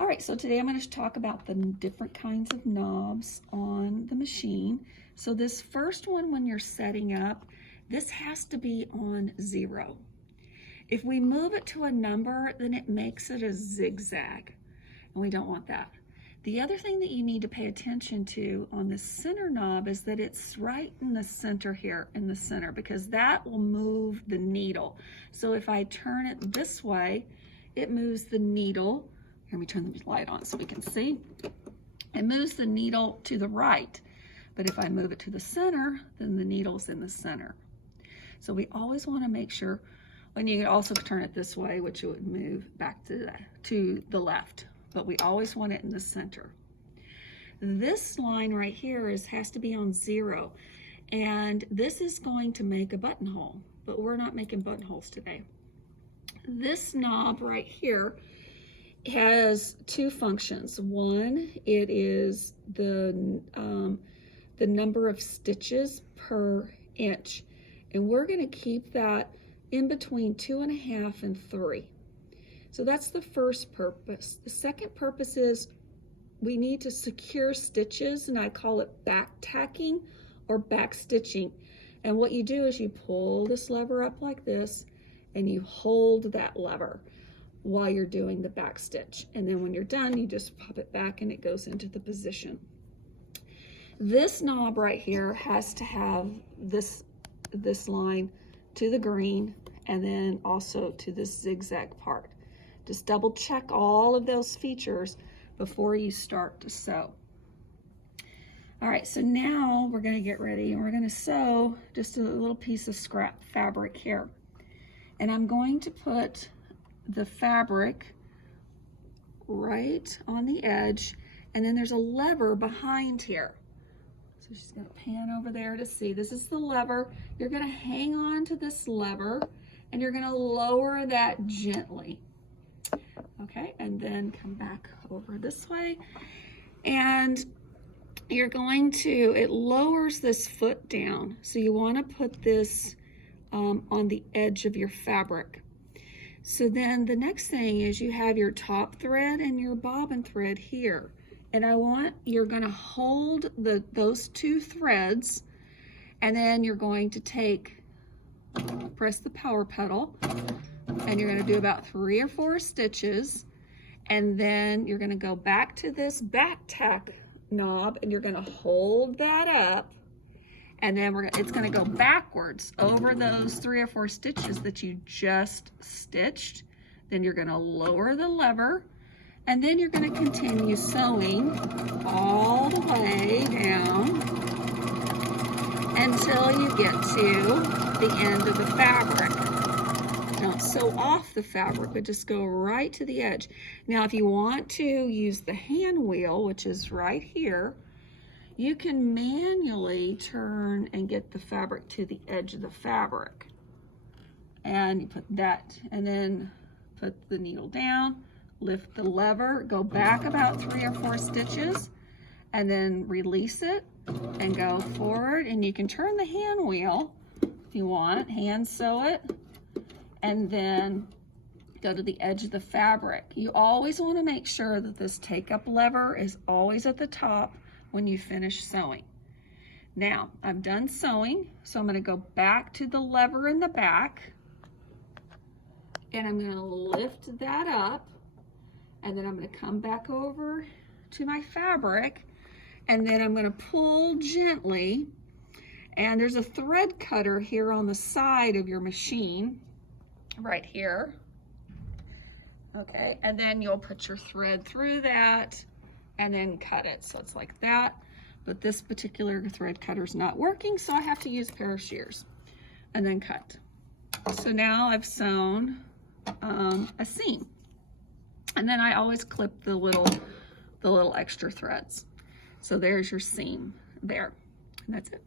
All right, so today I'm going to talk about the different kinds of knobs on the machine. So this first one, when you're setting up, this has to be on 0. If we move it to a number, then it makes it a zigzag, and we don't want that. The other thing that you need to pay attention to on the center knob is that it's right in the center here, in the center, because that will move the needle. So if I turn it this way, it moves the needle. Let me turn the light on so we can see. It moves the needle to the right, but if I move it to the center, then the needle's in the center. So we always want to make sure, and you can also turn it this way, which it would move back to the left, but we always want it in the center. This line right here has to be on 0, and this is going to make a buttonhole, but we're not making buttonholes today. This knob right here has two functions. One, it is the number of stitches per inch, and we're going to keep that in between 2.5 and 3. So that's the first purpose. The second purpose is we need to secure stitches, and I call it back tacking or back stitching. And what you do is you pull this lever up like this, and you hold that lever while you're doing the back stitch, and then when you're done, you just pop it back and it goes into the position. This knob right here has to have this line to the green, and then also to this zigzag part. Just double check all of those features before you start to sew. All right, so now we're going to get ready, and we're going to sew just a little piece of scrap fabric here, and I'm going to put the fabric right on the edge, and then there's a lever behind here. So she's going to pan over there to see. This is the lever. You're going to hang on to this lever, and you're going to lower that gently. Okay, and then come back over this way, and you're going to, it lowers this foot down. So you want to put this on the edge of your fabric. So then the next thing is you have your top thread and your bobbin thread here. And you're going to hold those two threads, and then you're going to press the power pedal, and you're going to do about 3 or 4 stitches, and then you're going to go back to this back tack knob, and you're going to hold that up, and then it's going to go backwards over those 3 or 4 stitches that you just stitched. Then you're going to lower the lever, and then you're going to continue sewing all the way down until you get to the end of the fabric. Don't sew off the fabric, but just go right to the edge. Now, if you want to use the hand wheel, which is right here, you can manually turn and get the fabric to the edge of the fabric. And you put that, and then put the needle down, lift the lever, go back about 3 or 4 stitches, and then release it and go forward. And you can turn the hand wheel if you want, hand sew it, and then go to the edge of the fabric. You always want to make sure that this take-up lever is always at the top when you finish sewing. Now, I'm done sewing, so I'm going to go back to the lever in the back, and I'm going to lift that up, and then I'm going to come back over to my fabric, and then I'm going to pull gently, and there's a thread cutter here on the side of your machine, right here. Okay, and then you'll put your thread through that and then cut it. So it's like that, but this particular thread cutter is not working, so I have to use a pair of shears and then cut. So now I've sewn a seam, and then I always clip the little extra threads. So there's your seam there, and that's it.